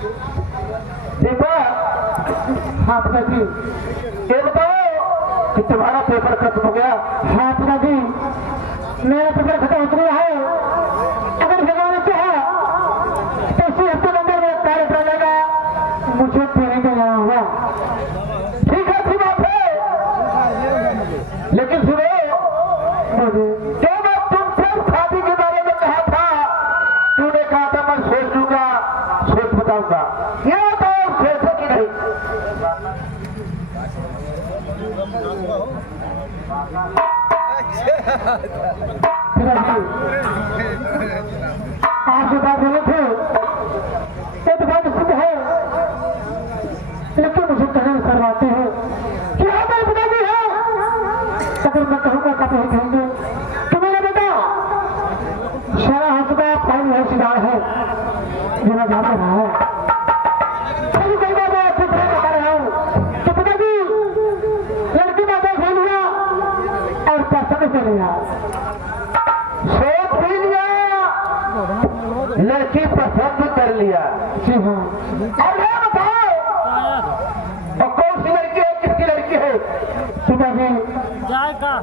देखो हाँ पिताजी। ये बताओ कि तुम्हारा पेपर खत्म हो गया? हाँ पिताजी, मेरा पेपर खत्म हो गया है। अगर भगवान ने चाहा तो इसी हफ्ते नंबर में कार्य चलेगा, मुझे ट्रेनिंग पे जाना होगा। ठीक है, अच्छी बात है, लेकिन सुनो, जो मैं तुमसे शादी के बारे में कहा था, तूने कहा था मैं सोच लूंगा, सोच बताऊंगा। ये बताओ सोचो कि नहीं? आप जो बात बोले थे ये तो बात सिद्ध है, लेकिन मुझे कहना करवाते हैं कि आप मेरे पिताजी हैं। अगर मैं कहूँगा कब नहीं कहेंगे कि मेरा बेटा शरा हो चुका, पानी है, सिदार है, मेरा जाता रहा है। कभी कई बार मैं खुद से बता रहा हूँ कि पिताजी लड़की का देख लिया और पसंद कर लिया, सोच भी लिया, लड़की पसंद कर लिया। जी हाँ। और ये बताओ और कौन सी लड़की है, किसकी लड़की है? पिताजी जाए का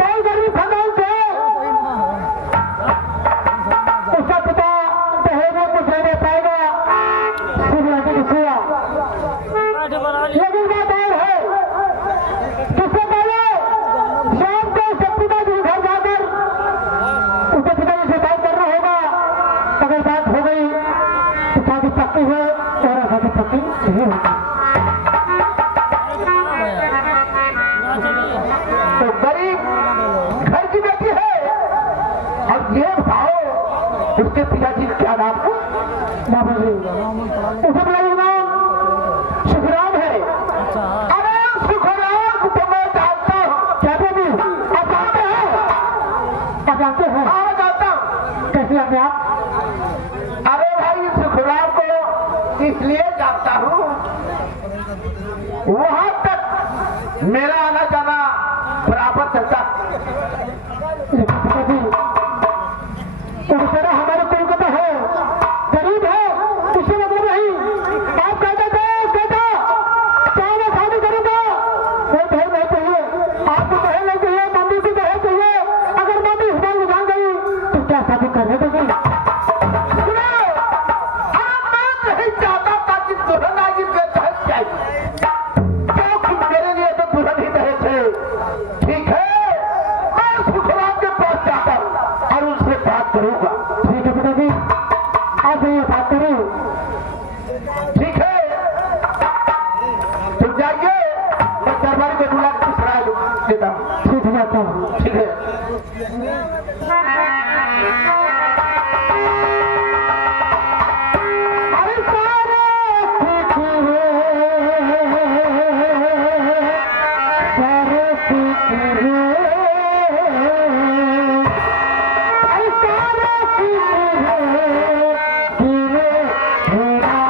कई गरीब खानदान से उसका पिता दहेज में कुछ नहीं दे पाएगा, सिर्फ लड़की की सिया। लेकिन बात और है, किससे पहले शाम को उसके पिताजी के घर जाकर उसके पिताजी से बात करना होगा। अगर बात हो गई तो शादी पक्की है और शादी पक्की नहीं होगी। तो गरीब घर की बेटी है। अब ये बताओ उसके पिताजी का क्या नाम है? बाबा जी उसका पिताजी का नाम सुखराम है। अरे सुखराम तो मैं जानता हूँ। क्या बेटी आप जानते हैं? आप जानते हैं? हाँ जानता हूँ। कैसे जानते आप? अरे भाई सुखराम को इसलिए जानता हूँ, वहां तक मेरा आना जाना बराबर चलता। लेकिन पिताजी वो बेचारा हमारे कोलकाता है, गरीब है, इससे मतलब नहीं। आप कहते थे बेटा चाहे मैं शादी करूंगा कोई दहेज नहीं चाहिए, आपको दहेज नहीं चाहिए, मम्मी को दहेज चाहिए। अगर मम्मी हुमायूं जान गई तो क्या शादी करने देगी? सुनो, अब मैं नहीं चाहता था कि दुल्हन आज के दहेज चाहिए, क्योंकि मेरे लिए तो दुल्हन ही दहेज है। ठीक है, मैं सुखराम के पास जाता हूँ और उनसे बात करूंगा। ठीक है पिताजी, आप ये बात करो। ठीक है, तुम जाइए, मैं दरबारी को बुला के सराय देता हूँ। ठीक है जाता हूँ। ठीक है। अरे सारे सीख रे, सारे सीख रे, अरे सारे सीख रे, धीरे धीरा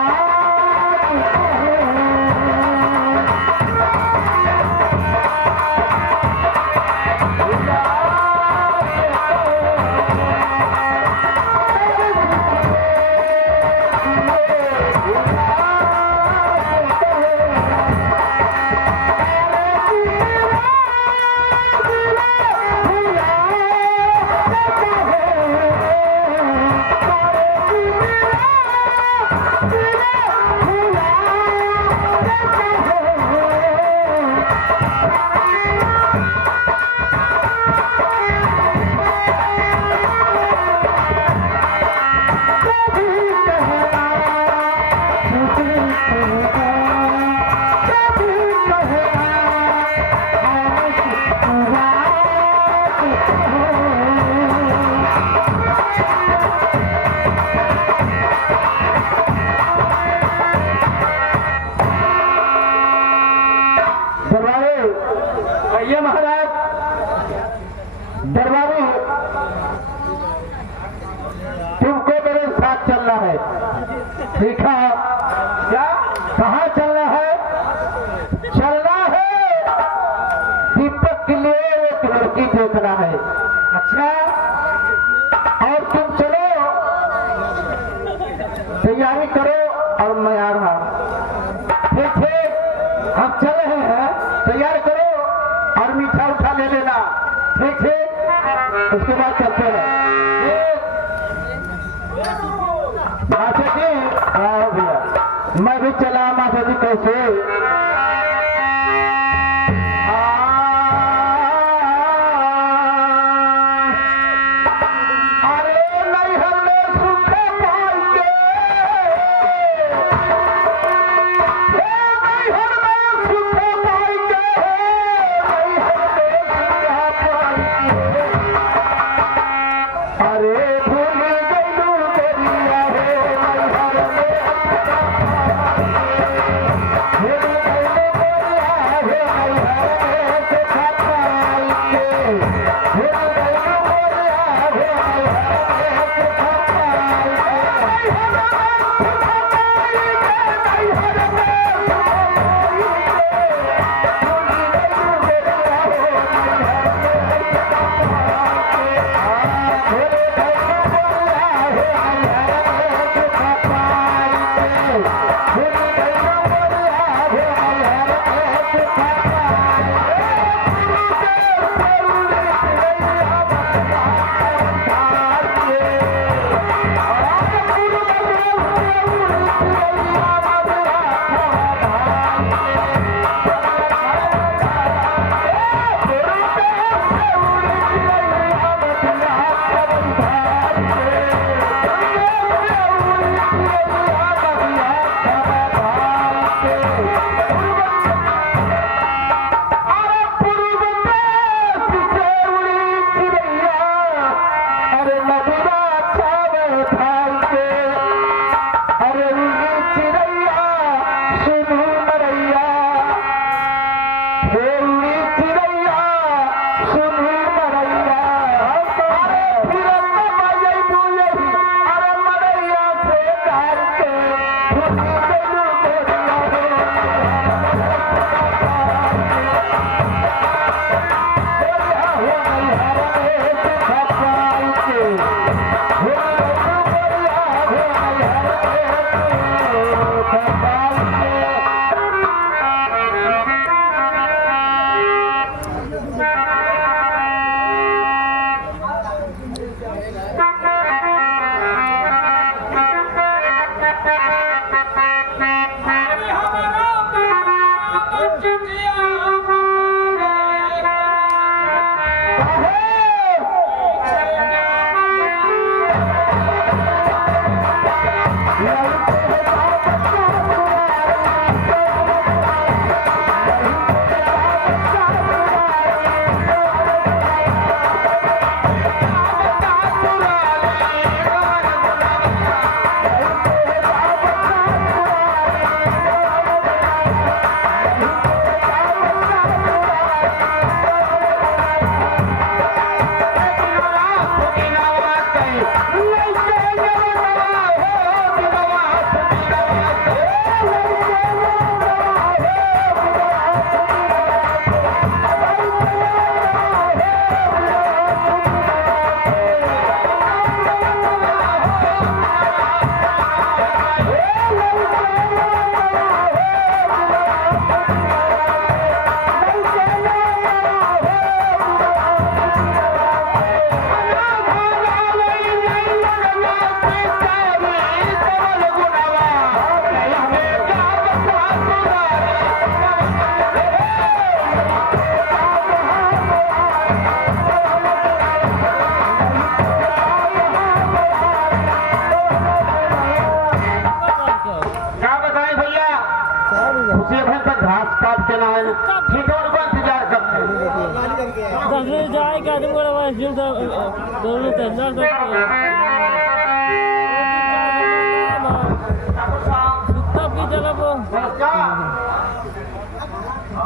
भैया महाराज, दरबारी तुमको मेरे साथ चलना है। ठीक है, क्या कहाँ चलना है? चलना है दीपक के लिए एक लड़की देखना है। अच्छा, और तुम चलो तैयारी करो और मैं आ रहा हूं। ठीक है, हम चल रहे हैं, तैयार करो और मीठा उठा ले लेना। ठीक है, उसके बाद चलते हैं। माता जी, हाँ भैया, मैं भी चला। माता जी कैसे?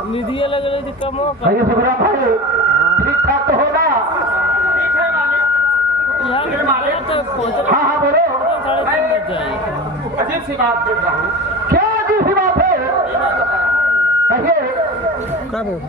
निधिया लग रही थी कम हो भाई सुब्रा भाई ठीक ठाक तो होगा। हाँ हाँ बोलो। 3:30 बज जाए। अजीब सी बात बोल रहा हूँ। क्या अजीब सी बात है? कहिए।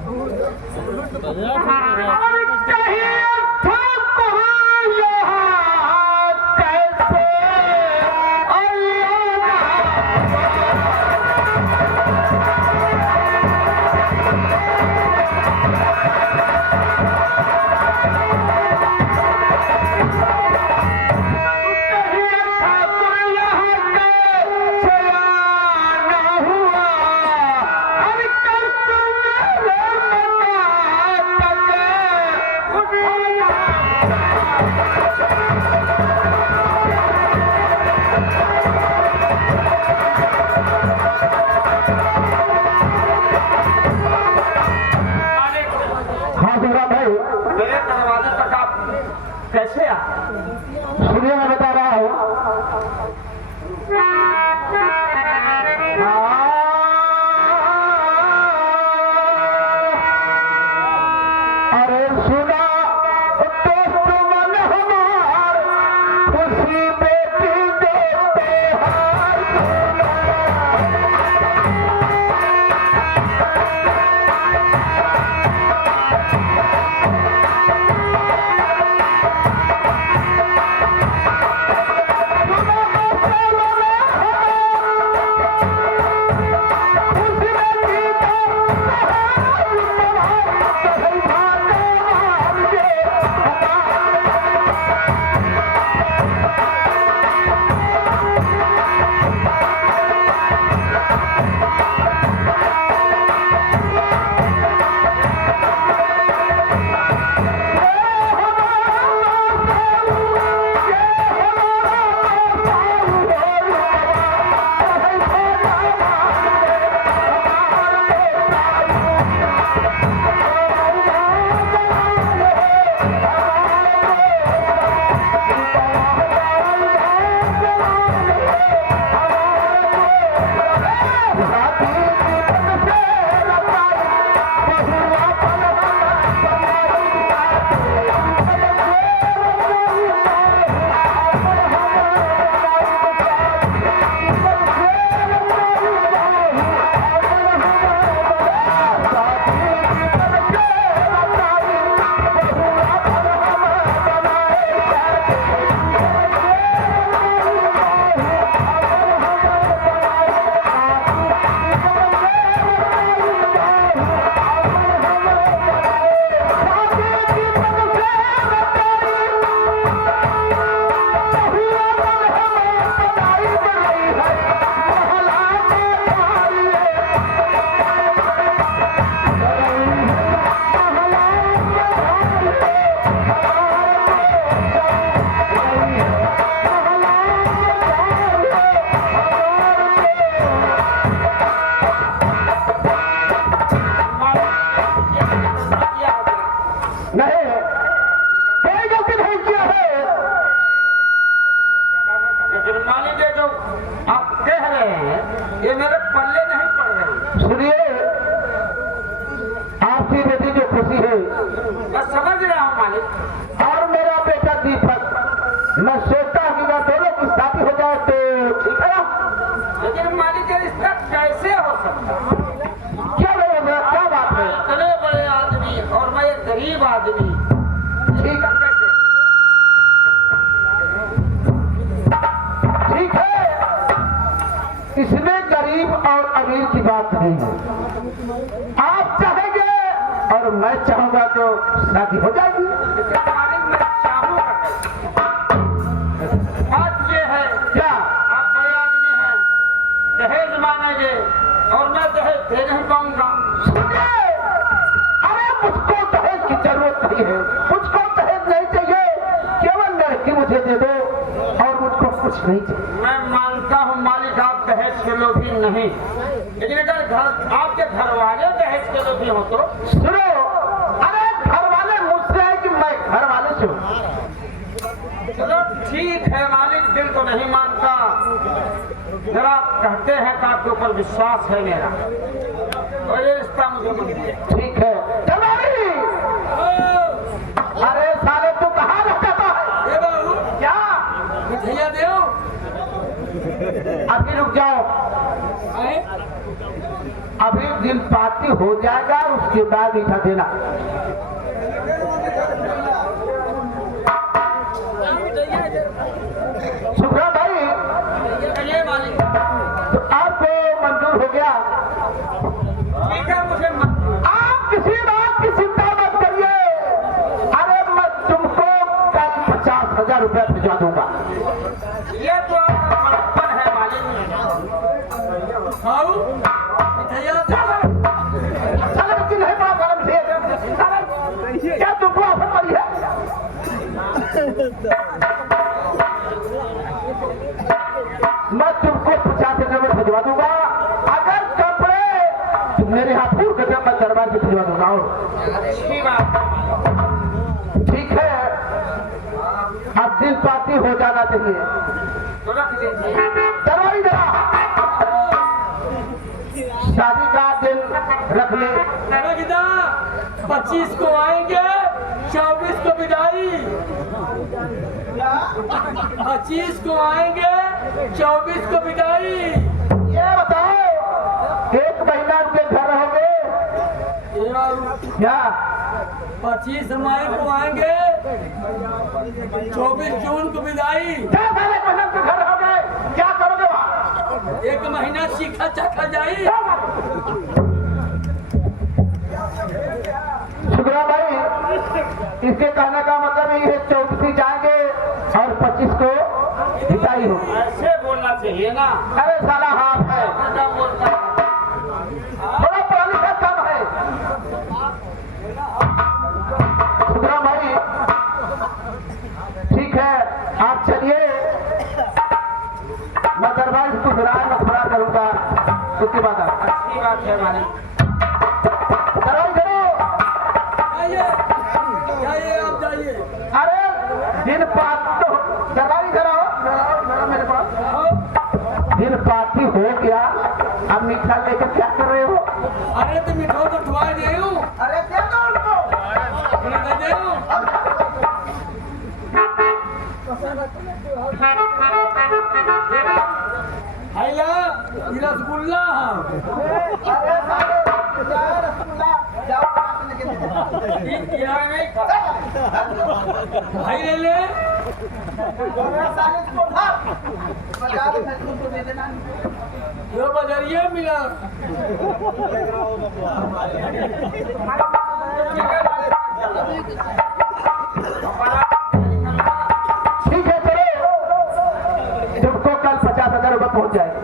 लेकिन मालिक ये जो आप कह रहे हैं ये मेरे पल्ले नहीं पड़ रहे। सुनिए, आपकी बेटी जो खुशी है मैं समझ रहा हूँ मालिक, और मेरा बेटा दीपक, मैं सोचता हूँ कि अगर दोनों की शादी हो जाए तो ठीक है ना। लेकिन मालिक ये रिश्ता कैसे हो सकता है? क्या बोलोगे, क्या बात है? इतने बड़े आदमी और मैं एक गरीब आदमी, ठीक है कैसे? ठीक है, इसमें गरीब और अमीर की बात नहीं है। आप चाहेंगे और मैं चाहूंगा तो शादी हो जाएगी। मैं चाहूंगा, बात ये है क्या आप बड़े आदमी हैं, दहेज मांगेंगे और मैं दहेज दे नहीं पाऊंगा। अरे मुझको दहेज की जरूरत नहीं है, मुझको दहेज नहीं चाहिए, केवल लड़की मुझे दे दो और मुझको कुछ नहीं चाहिए। मैं मानता हूँ मालिक आप दहेज के लोभी नहीं, लेकिन अगर घर आपके घर वाले दहेज के लोभी हो तो सुनो। अरे घर वाले मुझसे है कि मैं घर वाले से हूँ। चलो ठीक है मालिक, दिल तो नहीं मानता, जरा आप कहते हैं कि आपके ऊपर विश्वास है मेरा, और ये रिश्ता मुझे मंजूर है। ठीक है चलो। अरे साले तू कहाँ रहता है? क्या मिठाइयाँ दो? अभी रुक जाओ, अभी दिल पाती हो जाएगा उसके बाद मीठा देना। सुखराम भाई, तो आपको मंजूर हो गया? ठीक है, मुझे आप किसी बात की चिंता मत करिए। अरे मैं तुमको कल 50,000 रुपया भिजवा दूंगा। ये तो आपका बड़प्पन है मालिक। नहीं बड़ा गरम से क्या तुमको आफत पड़ी है? मैं तुमको 50,000 में भिजवा दूंगा। अगर कपड़े मेरे यहाँ पूर कर मैं दरबार से भिजवा दूंगा। और अच्छी बात, ठीक है, अब दिल पाती हो जाना चाहिए। दरबारी जरा शादी का दिन रख ले। 25 को आएंगे, 24 को विदाई। 25 को आएंगे, 24 को विदाई। ये बताओ, 1 महीना उनके घर रहोगे क्या? 25 मई को आएंगे, 24 जून को विदाई। क्या सारे महीना के घर रहोगे? क्या करोगे वहाँ? 1 महीना सीखा चखा जाई। शुक्रा भाई, इसके कहने का मतलब ये 24 जाएंगे और 25 को विदाई होगी। ऐसे बोलना चाहिए ना। अरे साला हाथ है, थोड़ा पढ़ा लिखा कम है। शुक्रा भाई ठीक है, आप चलिए, मैं दरबार को मथुरा करूंगा, उसके बाद अच्छी बात है हमारी। दरबार करो, जाइए आप जाइए। अरे दिन पात तो दरबारी कराओ मेरे पास। दिन पाती हो गया, अब मीठा लेकर क्या कर रहे हो? अरे तो मिठाई तो ठुआ दे हूँ। अरे दे दो उनको। दे हूँ। हैला ये रसगुल्ला। अरे रसगुल्ला जाओ भाई ले ले। जो बजरिया मिला। ठीक है चलो, तुमको कल 50,000 रुपये पहुंच जाएगा।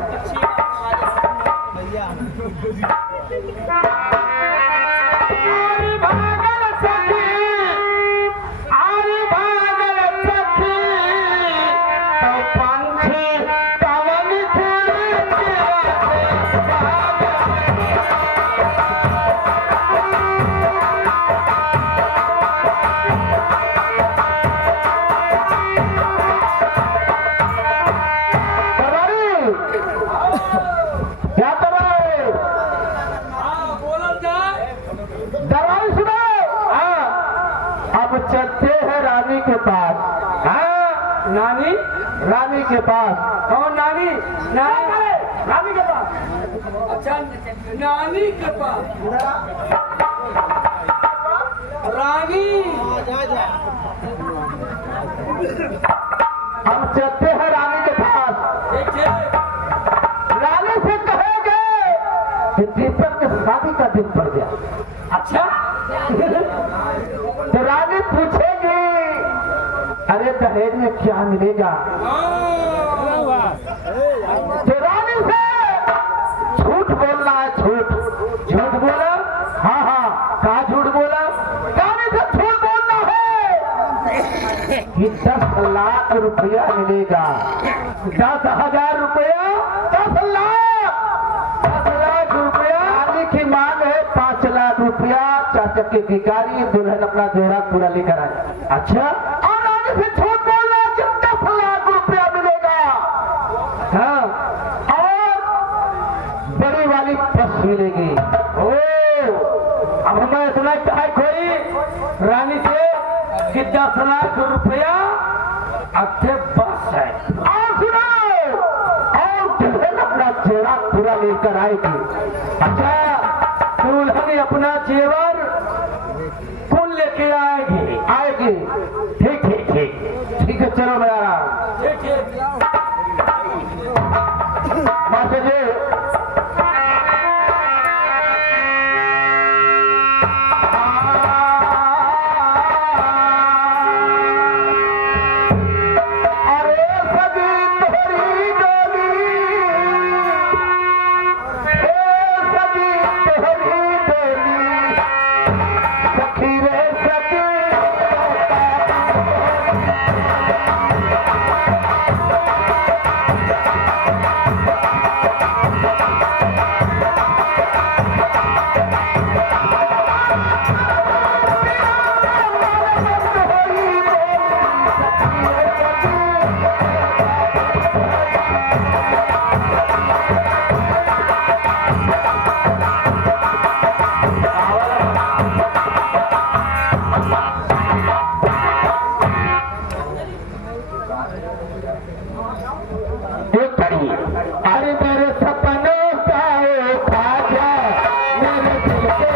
रानी के पास। और नानी नानी रानी के पास। अच्छा नानी के पास रानी हम चलते हैं रानी के पास। ठीक है रानी से कहेंगे कि दीपक की शादी का दिन पड़ गया। अच्छा तो रानी पूछेगी अरे दहेज में क्या मिलेगा। तो रानी से झूठ बोलना है। झूठ झूठ बोला। हाँ हाँ कहा झूठ बोला। रानी से झूठ बोलना है कि 10 लाख रुपया मिलेगा। 10,000 रुपया 10 लाख रुपया। रानी की मांग है 5 लाख रुपया। 4 चक्के की गाड़ी दुल्हन अपना जोड़ा पूरा लेकर आए। अच्छा और रानी से झूठ बोलना कि 10 लाख रुपया मिलेगा। हाँ और बड़ी वाली बस मिलेगी। ओ अब हमें इतना चाहे कोई रानी से कि 10 लाख रुपया अच्छे बस है। और सुनो और दुल्हन अपना जोड़ा पूरा लेकर आएगी। अच्छा दुल्हन अपना जेवर कौन लेके आएगी। आएगी ठीक ठीक ठीक ठीक है चलो मैं आ रहा हूं। ठीक है मास्टर जी अरे सगी तोहरी डोली सगी तोहरी डोली सखी रे सगी अरे मेरे सपनों का वो ख्वाजा मेरे दिल के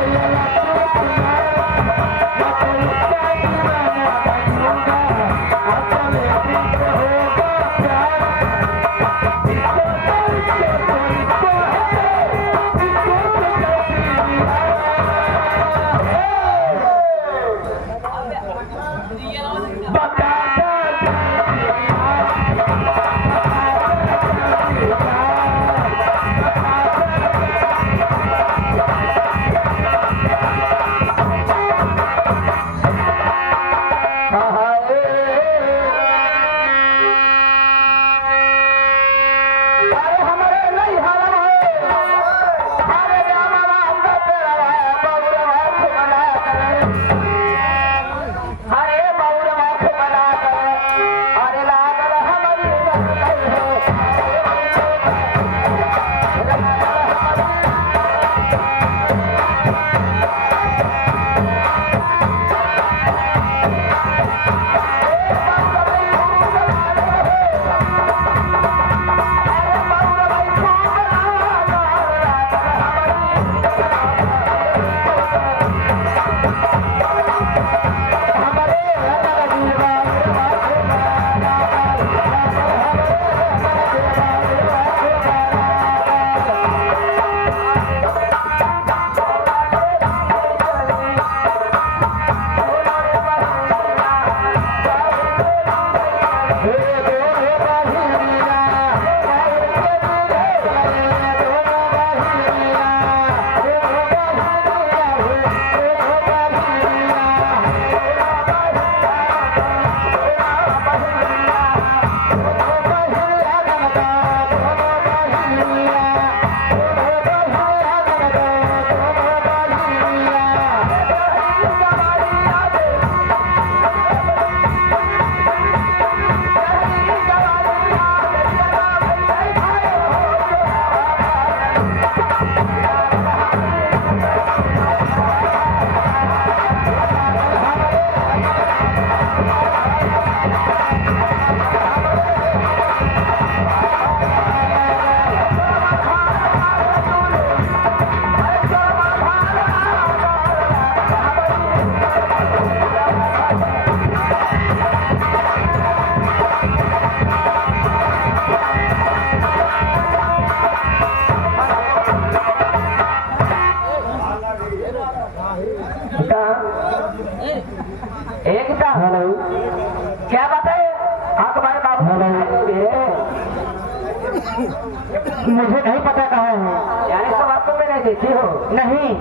मुझे नहीं पता कहाँ है। यानी सब आपको मैं नहीं देखी हो? नहीं,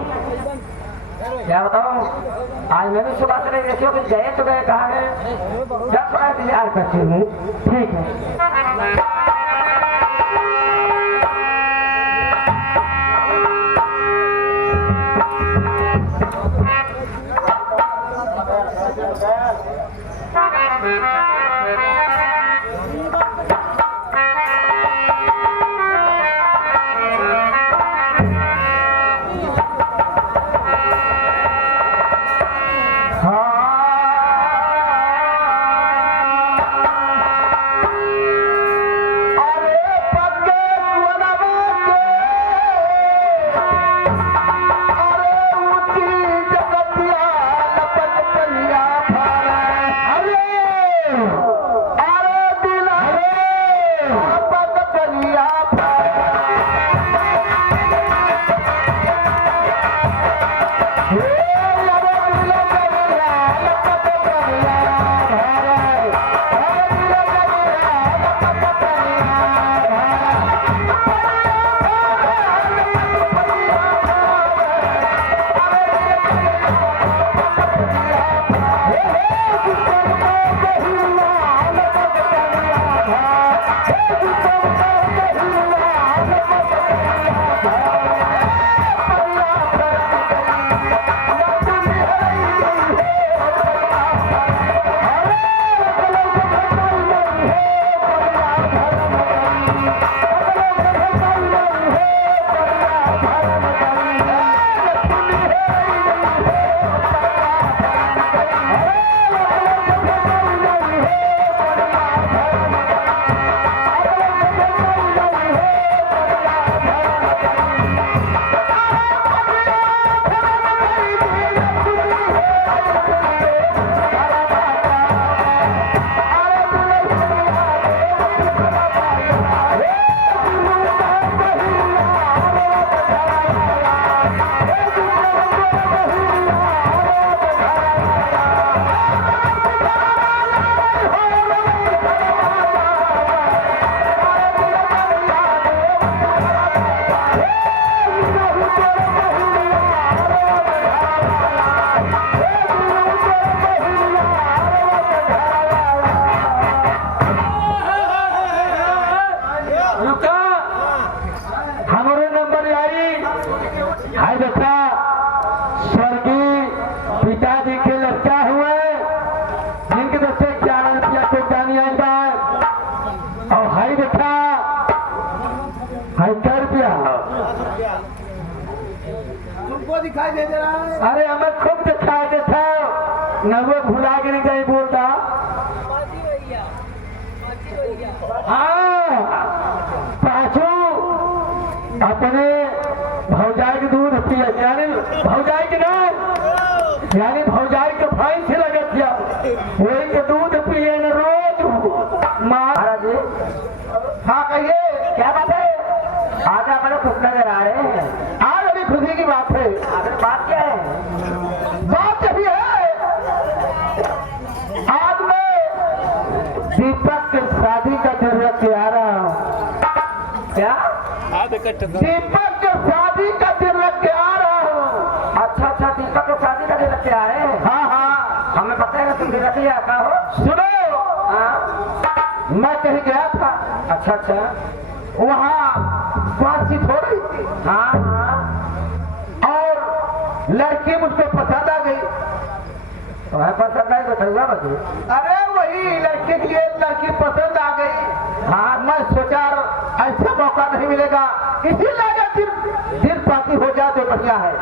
क्या बताऊं, आज मैं भी सुबह से नहीं देखी हो कि गए तो गए कहाँ गए, जब थोड़ा इंतजार करती हूँ। ठीक है। तुमको दिखाई दे रहा है? अरे हमें खुद दिखाई देता न, वो भुला के नहीं कहीं बोलता। हाँ, पाछू अपने भौजाई के दूध पिया, यानी भौजाई के ना, यानी भौजाई के फाइन से लगत किया वही के दूध पिए न रोज। महाराज जी, हाँ कहिए, क्या बात है? आज आप बड़े खुश नजर आ रहे हैं। आज अभी खुशी की बात है। आखिर बात क्या है? बात यही है, आज मैं दीपक की शादी का दिन रख के आ रहा हूँ। क्या? दीपक की शादी का दिन रख के आ रहा हूँ। अच्छा अच्छा, दीपक को शादी का दिन रख के आए हैं। हाँ हाँ, हमें पता है तुम दिन रख लिया का हो। सुनो, हाँ, मैं कहीं गया था, अच्छा अच्छा, वहाँ बातचीत हो रही थी हाँ हाँ, और लड़की मुझको पसंद आ गई। तुम्हें पसंद आई तो हुआ बच्चे? अरे वही लड़के के लिए लड़की पसंद आ गई। हाँ, मैं सोचा ऐसा मौका नहीं मिलेगा, इसी लगे दिल पाती हो जाए तो बढ़िया है।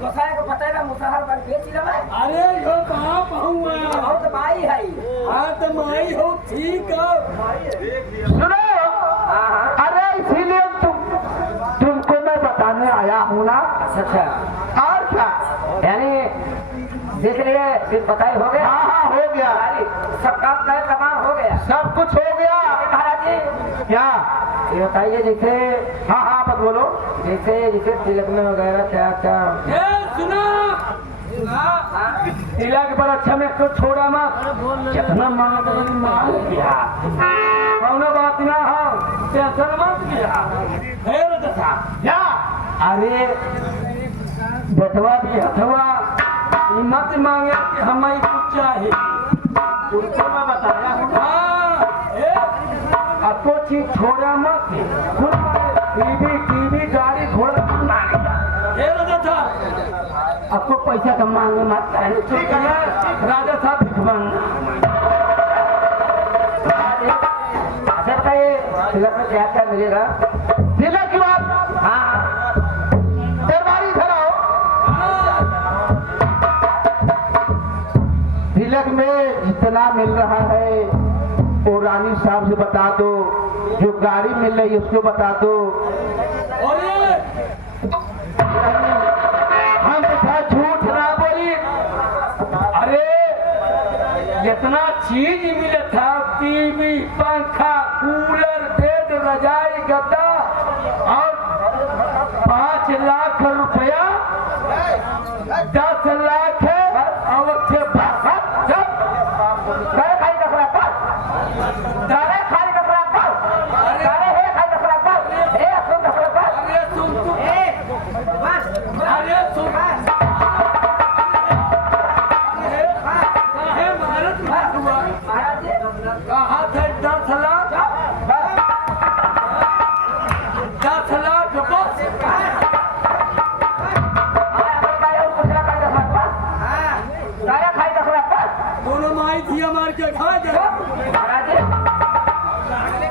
गोसाई को पता है ना, मुसहर बन बेच रहा है। अरे यो कहाँ पहुँच बहुत माई है। हाँ तो माई हो, ठीक है। सुनो, अरे इसीलिए तुमको मैं बताने आया हूँ ना। अच्छा अच्छा, और क्या? यानी देख लिए, फिर बताई हो गया। हाँ हाँ, हो गया, सब काम तय तमाम हो गया, सब कुछ हो गया। महाराज जी क्या? ये बताइए, जैसे हाँ हाँ, बस बोलो। जैसे जैसे तिलक में वगैरह क्या क्या? ए सुनो, इला के पर अच्छा में तो छोड़ा मत कितना मांग दिया कौनो बात ना हो टेंशन मत किया फिर दसा क्या अरे बेटवा भी हथवा मत मांगे कि हमें कुछ चाहिए तुमको मैं बताया हूँ आपको चीज छोड़ा मत टीवी गाड़ी घोड़ा आपको पैसा का मांगे मत ठीक है राजा साहब भिखमंग अच्छा बताइए तिलक में क्या क्या मिलेगा तिलक की बात हाँ दरबारी इधर आओ तिलक में जितना मिल रहा है वो रानी साहब से बता दो जो गाड़ी मिल रही है उसको बता दो हम तो झूठ ना बोली अरे जितना चीज मिले था टीवी पंखा कूलर बेड रजाई गद्दा और 5 लाख रुपया 10 लाख है और थे कहा थे 10 लाख 10 लाख बस दोनों माई थी हमारे के खा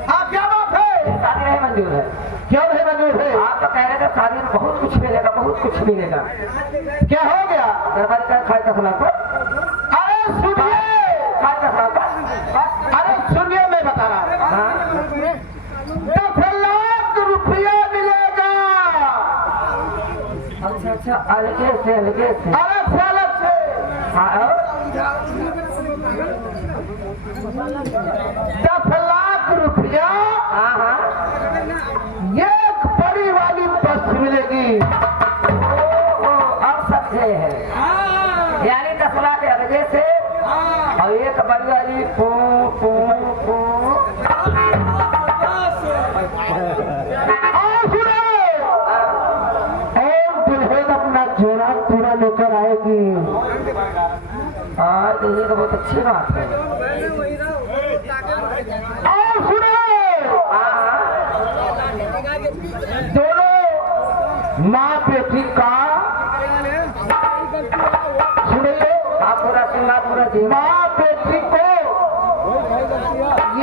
हाँ क्या बात है शादी नहीं मंजूर है क्यों नहीं मंजूर है आप तो कह रहे थे शादी में बहुत कुछ मिलेगा बहुत कुछ मिलेगा क्या हो गया दरबारी का खाए 10 लाख अरे सुनिए खाए 10 लाख अरे सुनिए मैं बता रहा हूँ 10 लाख रुपया मिलेगा अच्छा अलगे से अरे फलक से हाँ 10 लाख रुपया हाँ हाँ एक बड़ी वाली बस मिलेगी अब सबसे है यानी 10 लाख अलगे से और एक बड़ी वाली पू पू पू और दुल्हन अपना जोड़ा पूरा लेकर आएगी हाँ तो ये तो बहुत अच्छी बात है और सुनो दोनों माँ बेटी का सुनिए आप पूरा सिंगा पूरा जीवन माँ बेटी को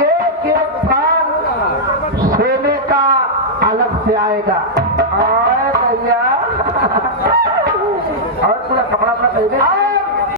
एक थान सोने का अलग से आएगा और भैया और पूरा कपड़ा अपना पहले